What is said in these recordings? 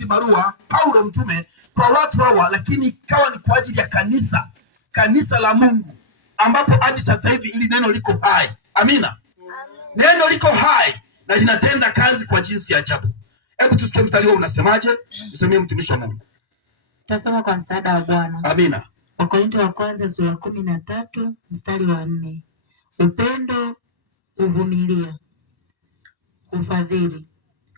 hizi barua Paulo mtume kwa watu hawa, lakini ikawa ni kwa ajili ya kanisa la Mungu, ambapo hadi sasa hivi ili neno liko hai. Amina. Neno liko hai na linatenda kazi kwa jinsi ya ajabu. Hebu tusikie mstari huo unasemaje? Msomee mtumishi wa Mungu. Tutasoma kwa msaada wa Bwana. Amina. Wakorintho wa kwanza sura 13 mstari wa 4. Upendo huvumilia, hufadhili,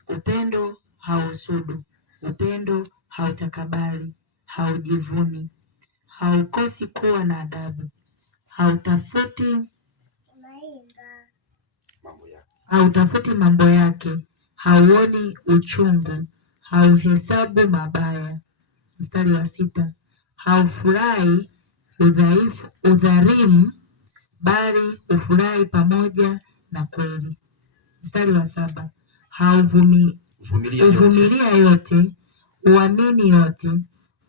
upendo hauhusudu, upendo hautakabari, haujivuni, haukosi kuwa na adabu, hautafuti mambo yake, hauoni uchungu, hauhesabu mabaya. Mstari wa 6. Haufurahi udhalimu, bali hufurahi pamoja na kweli. Mstari wa 7. Huvumilia yote, huamini yote,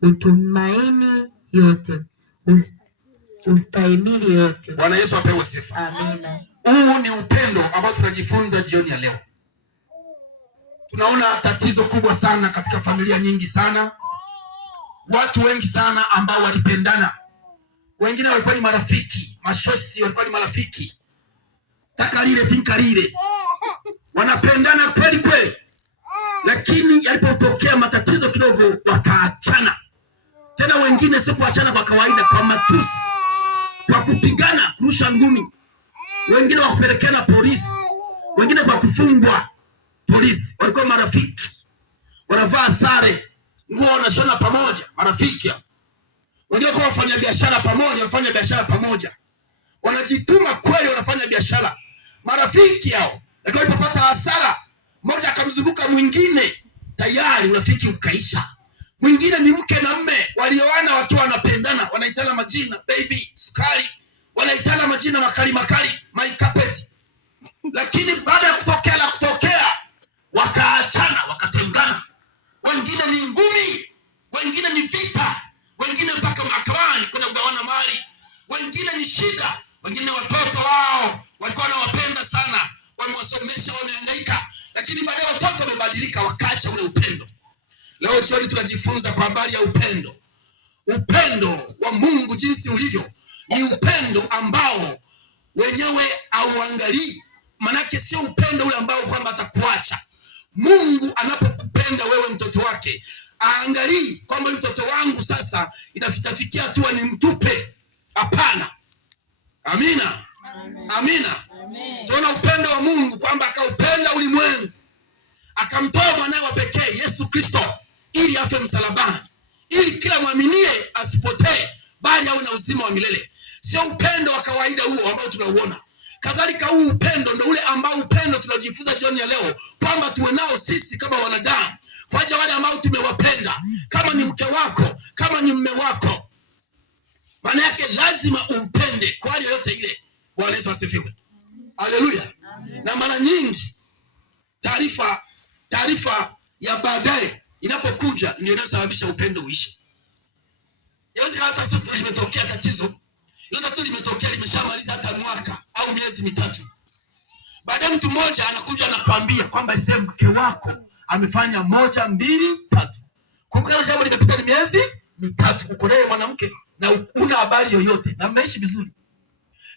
hutumaini yote, hustahimili yote. Bwana Yesu apewe sifa. Amina. Huu ni upendo ambao tunajifunza jioni ya leo. Tunaona tatizo kubwa sana katika familia nyingi sana. Watu wengi sana ambao walipendana, wengine walikuwa ni marafiki, mashosti walikuwa ni marafiki, takalile tinkalile, wanapendana kweli kweli, lakini yalipotokea matatizo kidogo wakaachana. Tena wengine sio kuachana kwa kawaida, kwa matusi, kwa kupigana, kurusha ngumi, wengine wakupelekana polisi, wengine kwa kufungwa polisi. Walikuwa marafiki, wanavaa sare, nguo wanashona pamoja, marafiki. Wengine kwa wafanya biashara pamoja, wanafanya biashara pamoja, wanajituma kweli, wanafanya biashara, marafiki hao. Lakini walipopata hasara, mmoja akamzunguka mwingine, tayari urafiki ukaisha. Mwingine ni mke na mume walioana wakiwa wanapendana, wanaitana majina baby, sukari, wanaitana majina makali makali, my carpet. Lakini baada ya kutokea wakaachana, wakatengana. Wengine ni ngumi, wengine ni vita, wengine mpaka mahakamani kwenda kugawana mali, wengine ni shida, wengine watoto wao walikuwa wanawapenda sana, wamewasomesha, wamehangaika, lakini baadaye watoto wamebadilika, wakaacha ule upendo. Leo jioni tunajifunza kwa habari ya upendo. Upendo wa Mungu jinsi ulivyo ni upendo ambao wenyewe hauangalii, manake sio upendo ule ambao kwamba atakuacha. Mungu anapokupenda wewe mtoto wake, aangalii kwamba mtoto wangu sasa inafitafikia hatua ni mtupe. Hapana. Amina. Amina. Tunaona upendo wa Mungu kwamba akaupenda ulimwengu, akamtoa mwanae wa pekee Yesu Kristo ili afe msalabani, ili kila mwaminie asipotee bali awe na uzima wa milele. Sio upendo wa kawaida huo ambao tunauona. Kadhalika huu upendo ndio ule ambao upendo tunajifunza jioni ya leo kwamba tuwe nao sisi kama wanadamu, kwa ajili wale ambao tumewapenda. Kama ni mke wako, kama ni mume wako, maana yake lazima umpende kwa hali yote ile. Bwana Yesu asifiwe. Haleluya. Na mara nyingi taarifa ya baadaye inapokuja ndio inasababisha upendo uishe. Inawezekana hata sio limetokea tatizo, ile tatizo limetokea limeshamaliza hata mwaka au miezi mitatu. Baadaye mtu mmoja anakuja anakuambia kwamba sasa mke wako amefanya 1, 2, 3. Kumbuka jambo limepita ni miezi mitatu, uko naye mwanamke na una habari yoyote na mmeishi vizuri.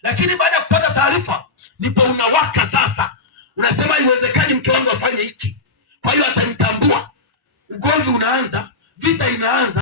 Lakini baada ya kupata taarifa ndipo unawaka sasa. Unasema haiwezekani mke wangu afanye hiki, kwa hiyo atanitambua. Ugomvi unaanza,